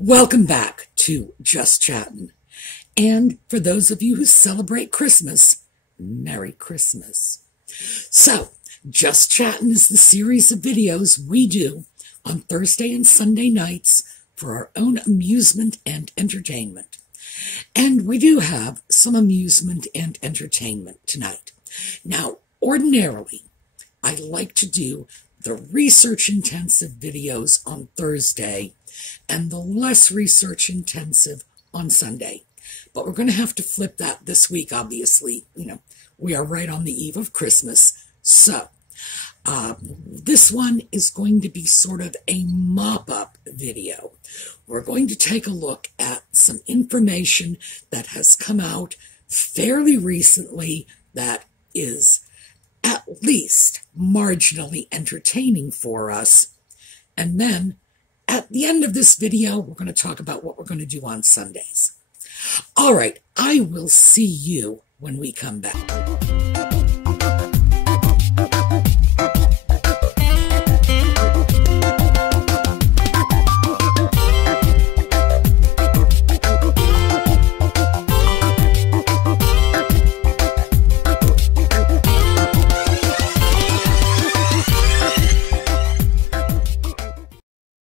Welcome back to Just Chattin'. And for those of you who celebrate Christmas, Merry Christmas. So, Just Chattin' is the series of videos we do on Thursday and Sunday nights for our own amusement and entertainment. And we do have some amusement and entertainment tonight. Now, ordinarily, I like to do the research-intensive videos on Thursday and the less research-intensive on Sunday. But we're going to have to flip that this week, obviously. We are right on the eve of Christmas. So, this one is going to be sort of a mop-up video. We're going to take a look at some information that has come out fairly recently that is at least marginally entertaining for us. And then at the end of this video, we're going to talk about what we're going to do on Sundays. All right, I will see you when we come back.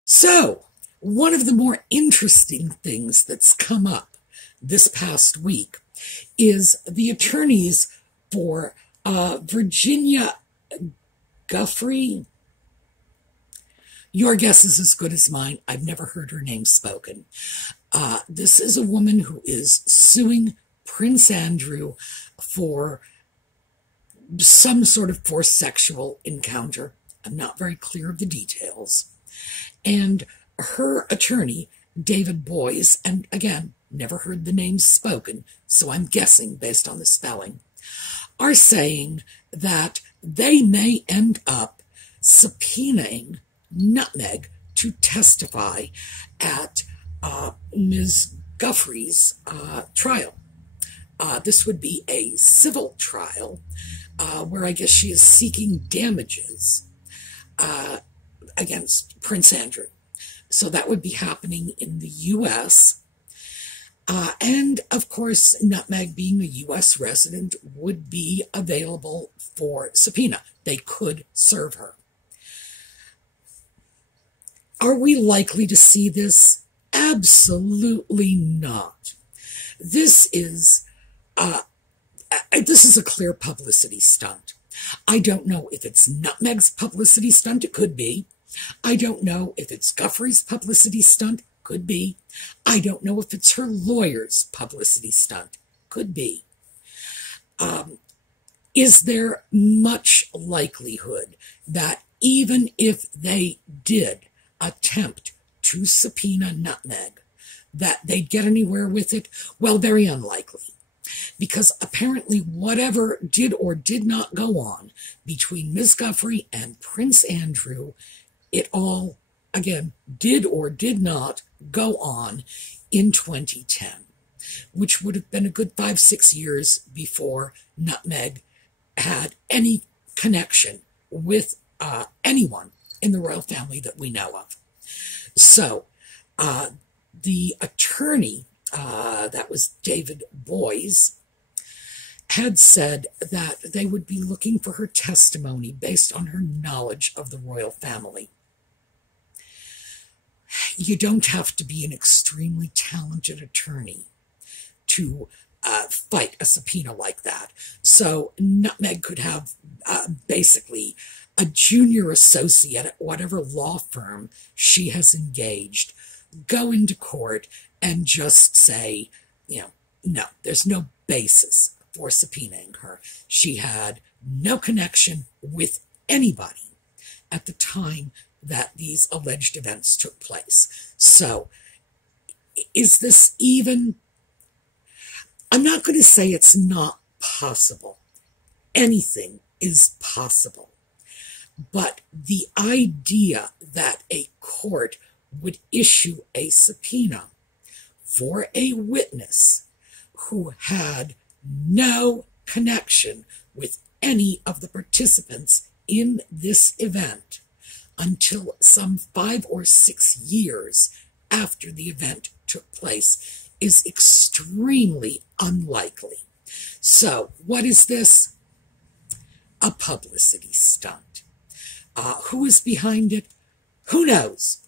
So, one of the more interesting things that's come up this past week is the attorneys for Virginia Guiffre. Your guess is as good as mine. I've never heard her name spoken. This is a woman who is suing Prince Andrew for some sort of forced sexual encounter. I'm not very clear of the details. And her attorney, David Boies, and again, never heard the name spoken, so I'm guessing based on the spelling, are saying that they may end up subpoenaing Nutmeg to testify at Ms. Guiffre's trial. This would be a civil trial where I guess she is seeking damages against Prince Andrew. So that would be happening in the U.S. And, of course, Nutmeg, being a U.S. resident, would be available for subpoena. They could serve her. Are we likely to see this? Absolutely not. This is a clear publicity stunt. I don't know if it's Nutmeg's publicity stunt. It could be. I don't know if it's Guiffre's publicity stunt. Could be. I don't know if it's her lawyer's publicity stunt. Could be. Is there much likelihood that even if they did attempt to subpoena Nutmeg, that they'd get anywhere with it? Well, very unlikely. Because apparently whatever did or did not go on between Ms. Guiffre and Prince Andrew, it all, again, did or did not go on in 2010, which would have been a good 5-6 years before Nutmeg had any connection with anyone in the royal family that we know of. So the attorney, that was David Boies, had said that they would be looking for her testimony based on her knowledge of the royal family. You don't have to be an extremely talented attorney to fight a subpoena like that. So Nutmeg could have basically a junior associate at whatever law firm she has engaged go into court and just say, no, there's no basis for subpoenaing her. She had no connection with anybody at the time that these alleged events took place. So, is this even... I'm not going to say it's not possible. Anything is possible. But the idea that a court would issue a subpoena for a witness who had no connection with any of the participants in this event until some 5 or 6 years after the event took place is extremely unlikely. So, what is this? A publicity stunt. Who is behind it? Who knows?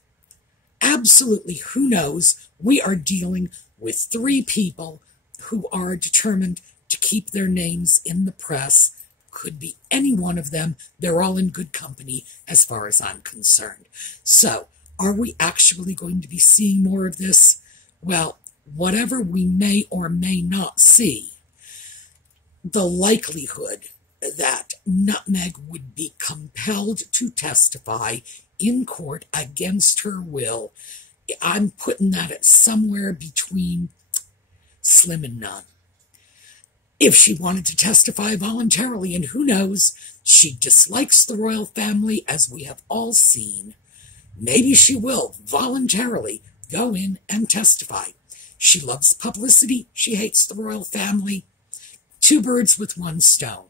Absolutely, who knows? We are dealing with three people who are determined to keep their names in the press. Could be any one of them. They're all in good company as far as I'm concerned. So, are we actually going to be seeing more of this? Well, whatever we may or may not see, the likelihood that Nutmeg would be compelled to testify in court against her will, I'm putting that at somewhere between slim and none. If she wanted to testify voluntarily, and who knows, she dislikes the royal family, as we have all seen, maybe she will voluntarily go in and testify. She loves publicity. She hates the royal family. Two birds with one stone.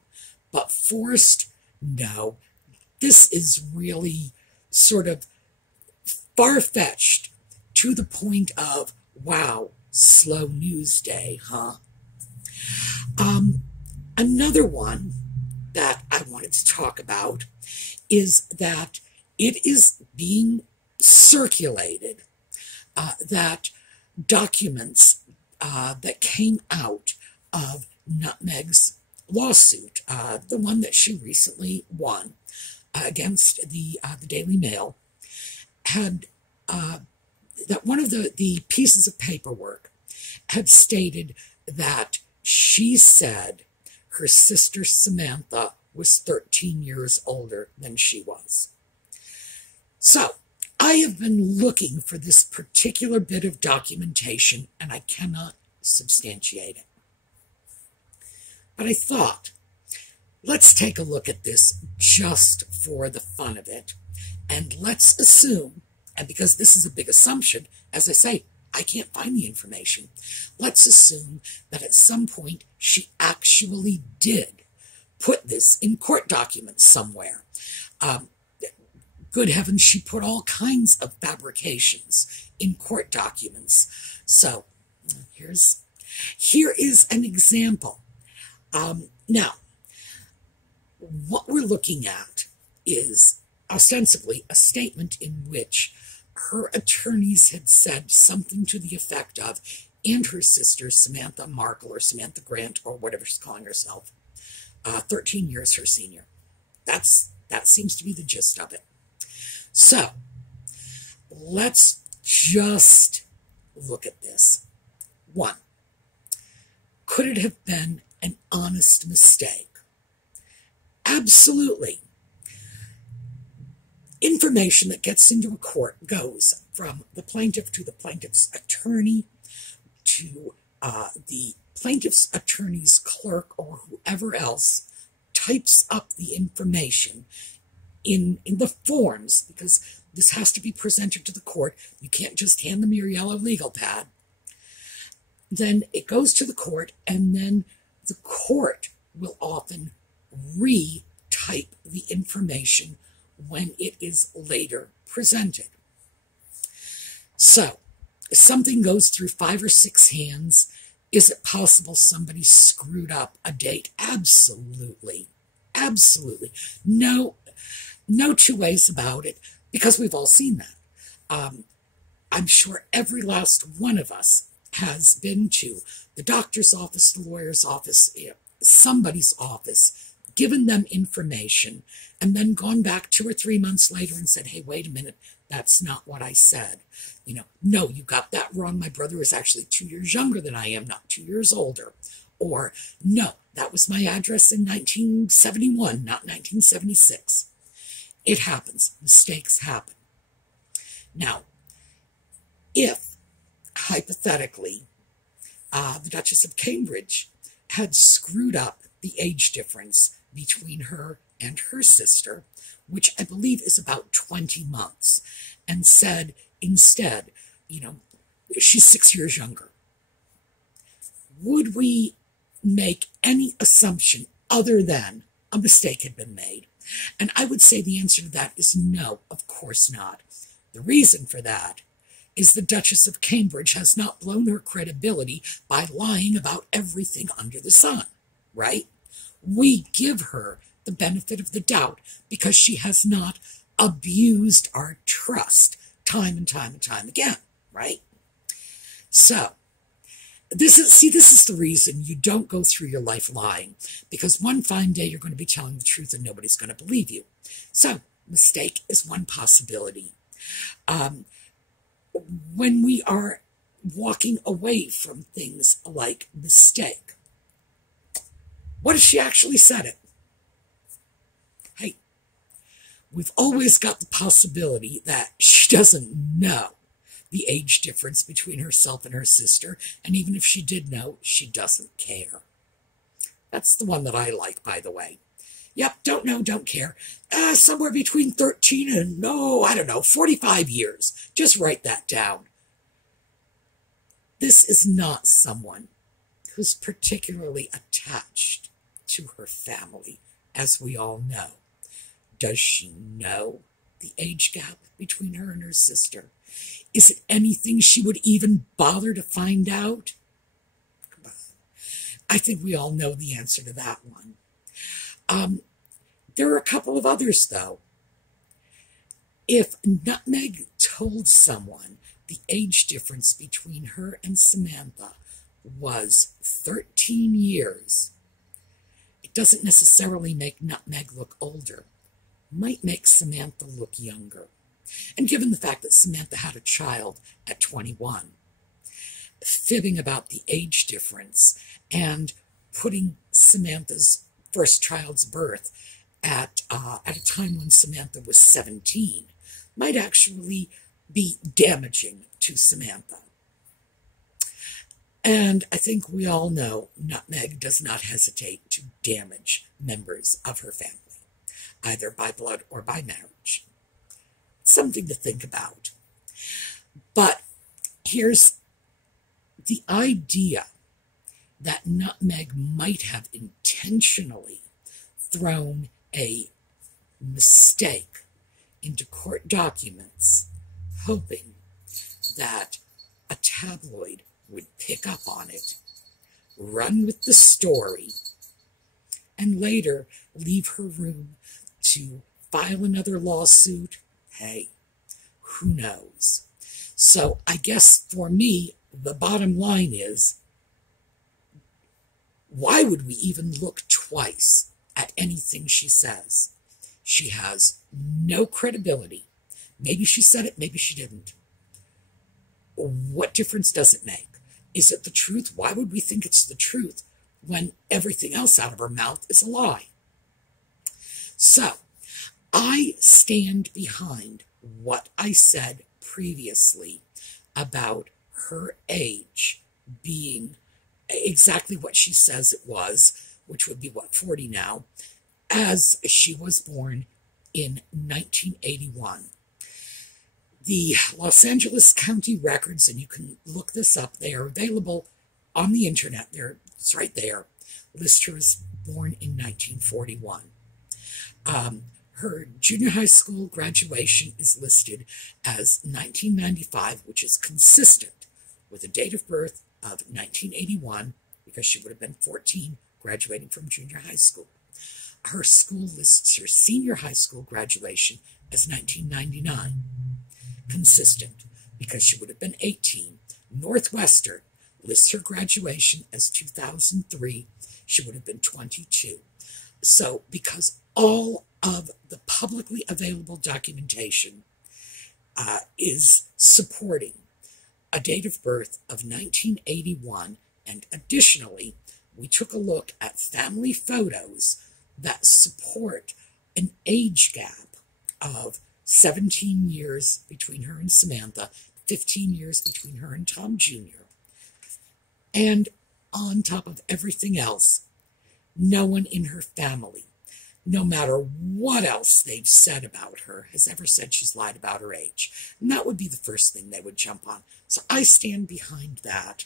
But forced, no. This is really sort of far-fetched to the point of, wow, slow news day, huh? Another one that I wanted to talk about is that it is being circulated that documents that came out of Nutmeg's lawsuit, the one that she recently won against the Daily Mail, had that one of the pieces of paperwork had stated that she said her sister Samantha was 13 years older than she was. So, I have been looking for this particular bit of documentation, and I cannot substantiate it. But I thought, let's take a look at this just for the fun of it, and let's assume, and because this is a big assumption, as I say, I can't find the information, let's assume that at some point she actually did put this in court documents somewhere. Good heavens, she put all kinds of fabrications in court documents. So, here is an example. Now, what we're looking at is ostensibly a statement in which her attorneys had said something to the effect of, and her sister, Samantha Markle, or Samantha Grant, or whatever she's calling herself, 13 years her senior. That seems to be the gist of it. So, let's just look at this. One, could it have been an honest mistake? Absolutely. Information that gets into a court goes from the plaintiff to the plaintiff's attorney to the plaintiff's attorney's clerk or whoever else types up the information in the forms, because this has to be presented to the court. You can't just hand them your yellow legal pad. Then it goes to the court, and then the court will often retype the information when it is later presented. So, if something goes through 5 or 6 hands, is it possible somebody screwed up a date? Absolutely. Absolutely. No two ways about it, because we've all seen that. I'm sure every last one of us has been to the doctor's office, the lawyer's office, somebody's office, given them information, and then gone back 2 or 3 months later and said, hey, wait a minute, that's not what I said. No, you got that wrong. My brother is actually 2 years younger than I am, not 2 years older. Or, no, that was my address in 1971, not 1976. It happens. Mistakes happen. Now, if, hypothetically, the Duchess of Cambridge had screwed up the age difference between her and her sister, which I believe is about 20 months, and said instead, she's 6 years younger, would we make any assumption other than a mistake had been made? And I would say the answer to that is no, of course not. The reason for that is the Duchess of Cambridge has not blown her credibility by lying about everything under the sun, right? We give her the benefit of the doubt because she has not abused our trust time and time and time again, right? So, this is the reason you don't go through your life lying, because one fine day you're going to be telling the truth and nobody's going to believe you. So, mistake is one possibility. When we are walking away from things like mistake, what if she actually said it? Hey, we've always got the possibility that she doesn't know the age difference between herself and her sister, and even if she did know, she doesn't care. That's the one that I like, by the way. Yep, don't know, don't care. Somewhere between 13 and, I don't know, 45 years. Just write that down. This is not someone who's particularly attached to her family, as we all know. Does she know the age gap between her and her sister? Is it anything she would even bother to find out? I think we all know the answer to that one. There are a couple of others, though. If Nutmeg told someone the age difference between her and Samantha was 13 years, it doesn't necessarily make Nutmeg look older. It might make Samantha look younger. And given the fact that Samantha had a child at 21, fibbing about the age difference and putting Samantha's first child's birth at a time when Samantha was 17 might actually be damaging to Samantha. And I think we all know Nutmeg does not hesitate to damage members of her family, either by blood or by marriage. Something to think about. But here's the idea that Nutmeg might have intentionally thrown a mistake into court documents, hoping that a tabloid would pick up on it, run with the story, and later leave her room to file another lawsuit. Hey, who knows? So I guess for me, the bottom line is, why would we even look twice at anything she says? She has no credibility. Maybe she said it, maybe she didn't. What difference does it make? Is it the truth? Why would we think it's the truth when everything else out of her mouth is a lie? So, I stand behind what I said previously about her age being exactly what she says it was, which would be, 40 now, as she was born in 1981. The Los Angeles County records, and you can look this up, they are available on the internet. It's right there. List her as born in 1941. Her junior high school graduation is listed as 1995, which is consistent with a date of birth of 1981, because she would have been 14 graduating from junior high school. Her school lists her senior high school graduation as 1999, consistent, because she would have been 18. Northwestern lists her graduation as 2003. She would have been 22. So, because all of the publicly available documentation is supporting a date of birth of 1981, and additionally, we took a look at family photos that support an age gap of 17 years between her and Samantha, 15 years between her and Tom Jr. And on top of everything else, no one in her family, no matter what else they've said about her, has ever said she's lied about her age. And that would be the first thing they would jump on. So I stand behind that.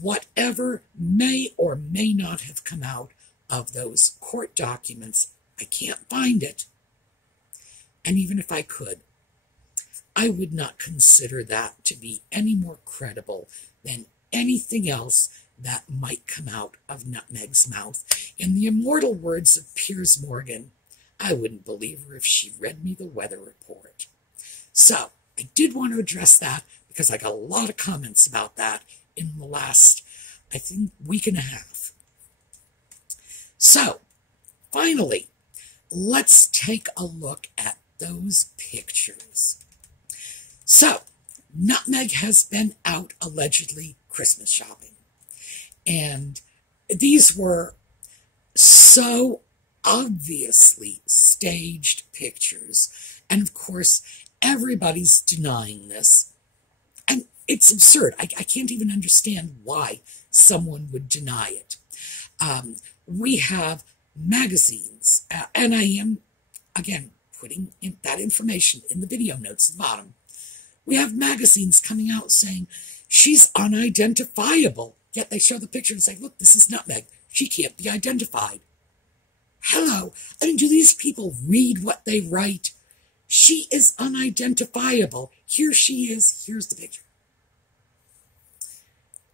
Whatever may or may not have come out of those court documents, I can't find it. And even if I could, I would not consider that to be any more credible than anything else that might come out of Nutmeg's mouth. In the immortal words of Piers Morgan, I wouldn't believe her if she read me the weather report. So, I did want to address that because I got a lot of comments about that in the last, I think, week and a half. So, finally, let's take a look at those pictures. So, Nutmeg has been out allegedly Christmas shopping. And these were so obviously staged pictures. And of course, everybody's denying this. And it's absurd. I can't even understand why someone would deny it. We have magazines, and I am, again, putting that information in the video notes at the bottom. We have magazines coming out saying she's unidentifiable. Yet they show the picture and say, look, this is Nutmeg. She can't be identified. Hello. I mean, do these people read what they write? She is unidentifiable. Here she is. Here's the picture.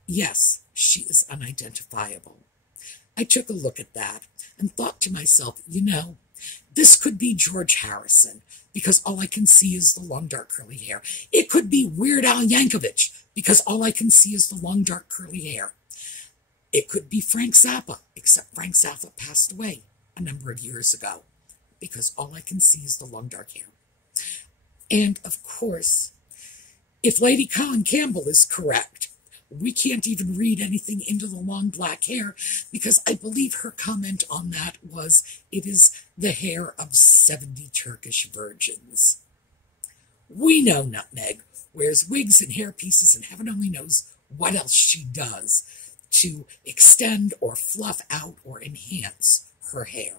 Yes, she is unidentifiable. I took a look at that and thought to myself, you know, this could be George Harrison because all I can see is the long, dark, curly hair. It could be Weird Al Yankovic because all I can see is the long, dark, curly hair. It could be Frank Zappa, except Frank Zappa passed away a number of years ago because all I can see is the long, dark hair. And, of course, if Lady Colin Campbell is correct, we can't even read anything into the long black hair because I believe her comment on that was, it is the hair of 70 Turkish virgins. We know Nutmeg wears wigs and hair pieces and heaven only knows what else she does to extend or fluff out or enhance her hair.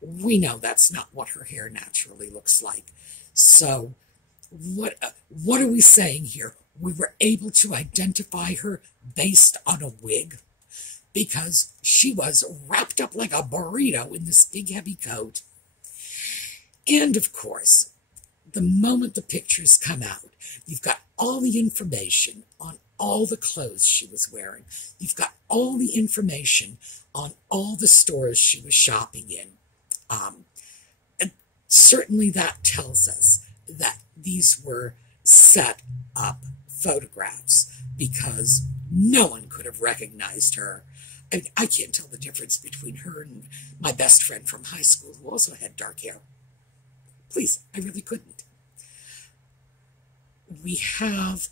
We know that's not what her hair naturally looks like. So what are we saying here? We were able to identify her based on a wig because she was wrapped up like a burrito in this big heavy coat. And of course, the moment the pictures come out, you've got all the information on all the clothes she was wearing. You've got all the information on all the stores she was shopping in. And certainly that tells us that these were set up photographs because no one could have recognized her. I can't tell the difference between her and my best friend from high school who also had dark hair. Please, I really couldn't. We have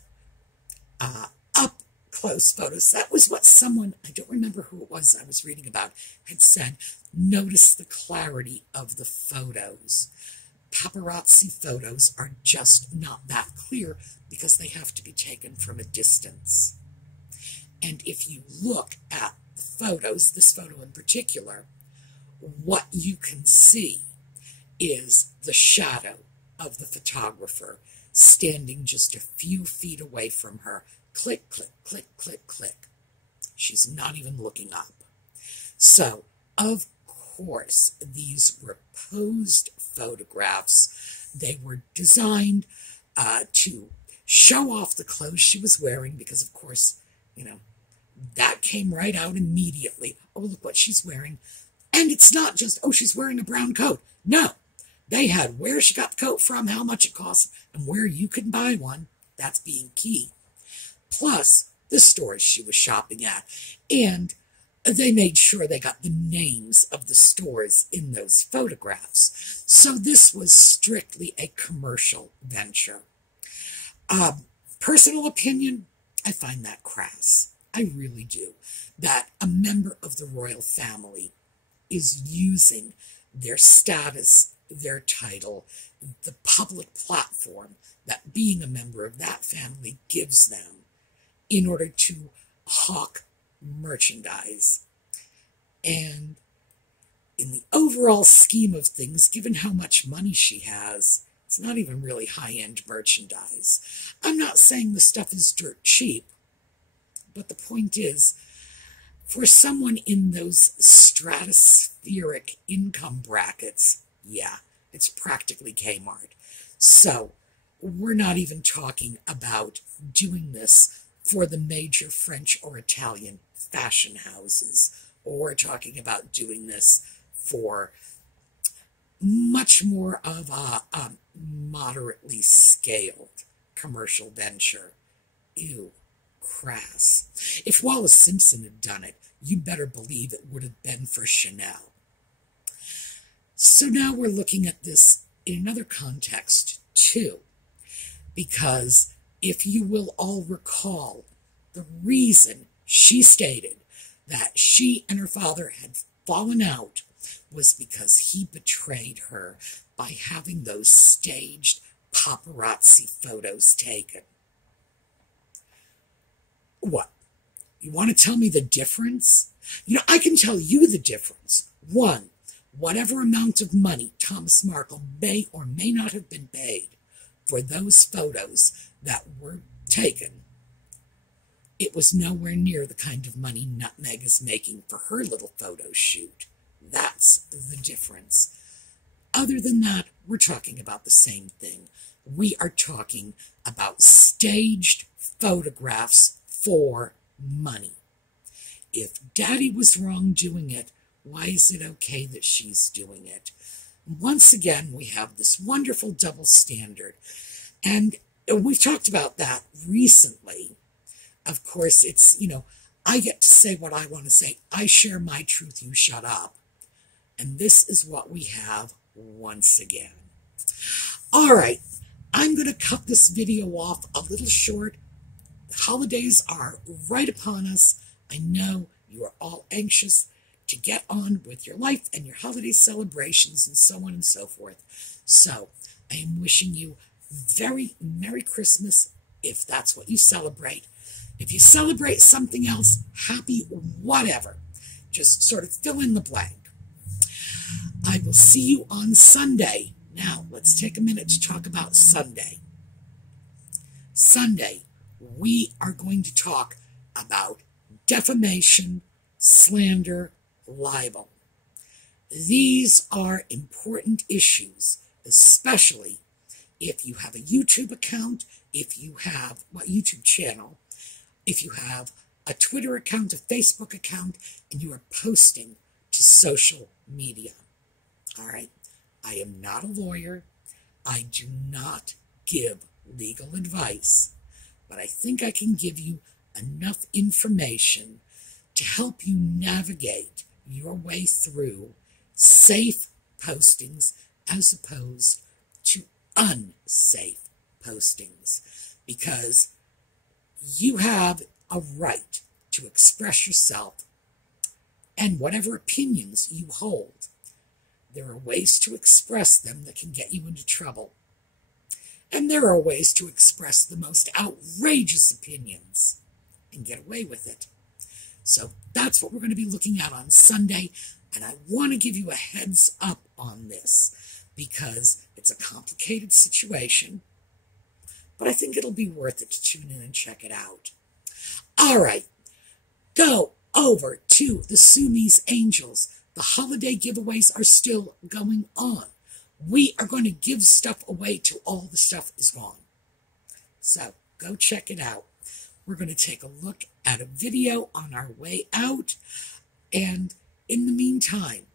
up-close photos. That was what someone, I don't remember who it was I was reading about, had said, notice the clarity of the photos. Paparazzi photos are just not that clear because they have to be taken from a distance. And if you look at the photos, this photo in particular, what you can see is the shadow of the photographer standing just a few feet away from her. Click, click, click, click, click. She's not even looking up. So, of course, these were posed photographs. They were designed to show off the clothes she was wearing because, of course, you know, that came right out immediately. Oh, look what she's wearing. And it's not just, oh, she's wearing a brown coat. No, they had where she got the coat from, how much it cost, and where you can buy one. That's being key. Plus, the stores she was shopping at. And they made sure they got the names of the stores in those photographs. So this was strictly a commercial venture. Personal opinion, I find that crass. I really do. That a member of the royal family is using their status, their title, the public platform that being a member of that family gives them in order to hawk merchandise. And in the overall scheme of things, given how much money she has, it's not even really high-end merchandise. I'm not saying the stuff is dirt cheap, but the point is, for someone in those stratospheric income brackets, yeah, it's practically Kmart. So, we're not even talking about doing this for the major French or Italian fashion houses, or we're talking about doing this for much more of a moderately scaled commercial venture. Ew, crass. If Wallace Simpson had done it, you better believe it would have been for Chanel. So now we're looking at this in another context too, because if you will all recall, the reason she stated that she and her father had fallen out was because he betrayed her by having those staged paparazzi photos taken. What? You want to tell me the difference? I can tell you the difference. One, whatever amount of money Thomas Markle may or may not have been paid for those photos that were taken, it was nowhere near the kind of money Nutmeg is making for her little photo shoot. That's the difference. Other than that, we're talking about the same thing. We are talking about staged photographs for money. If Daddy was wrong doing it, why is it okay that she's doing it? Once again, we have this wonderful double standard. And we've talked about that recently. Of course, it's, I get to say what I want to say. I share my truth, you shut up. And this is what we have once again. All right, I'm going to cut this video off a little short. The holidays are right upon us. I know you are all anxious to get on with your life and your holiday celebrations and so on and so forth. So I am wishing you very Merry Christmas if that's what you celebrate. If you celebrate something else, happy whatever. Just sort of fill in the blank. I will see you on Sunday. Now, let's take a minute to talk about Sunday. Sunday, we are going to talk about defamation, slander, libel. These are important issues, especially if you have a YouTube account, if you have a YouTube channel, if you have a Twitter account, a Facebook account, and you are posting to social media. All right, I am not a lawyer. I do not give legal advice, but I think I can give you enough information to help you navigate your way through safe postings as opposed to unsafe postings, because you have a right to express yourself and whatever opinions you hold. There are ways to express them that can get you into trouble. And there are ways to express the most outrageous opinions and get away with it. So that's what we're going to be looking at on Sunday. And I want to give you a heads up on this because it's a complicated situation. But I think it'll be worth it to tune in and check it out. All right. Go over to the SueMe's Angels. The holiday giveaways are still going on. We are going to give stuff away till all the stuff is gone. So go check it out. We're going to take a look at a video on our way out. And in the meantime,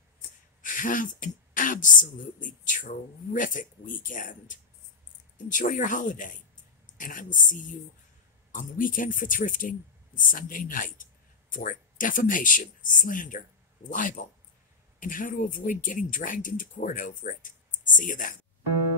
have an absolutely terrific weekend. Enjoy your holiday. And I will see you on the weekend for thrifting and Sunday night for defamation, slander, libel, and how to avoid getting dragged into court over it. See you then.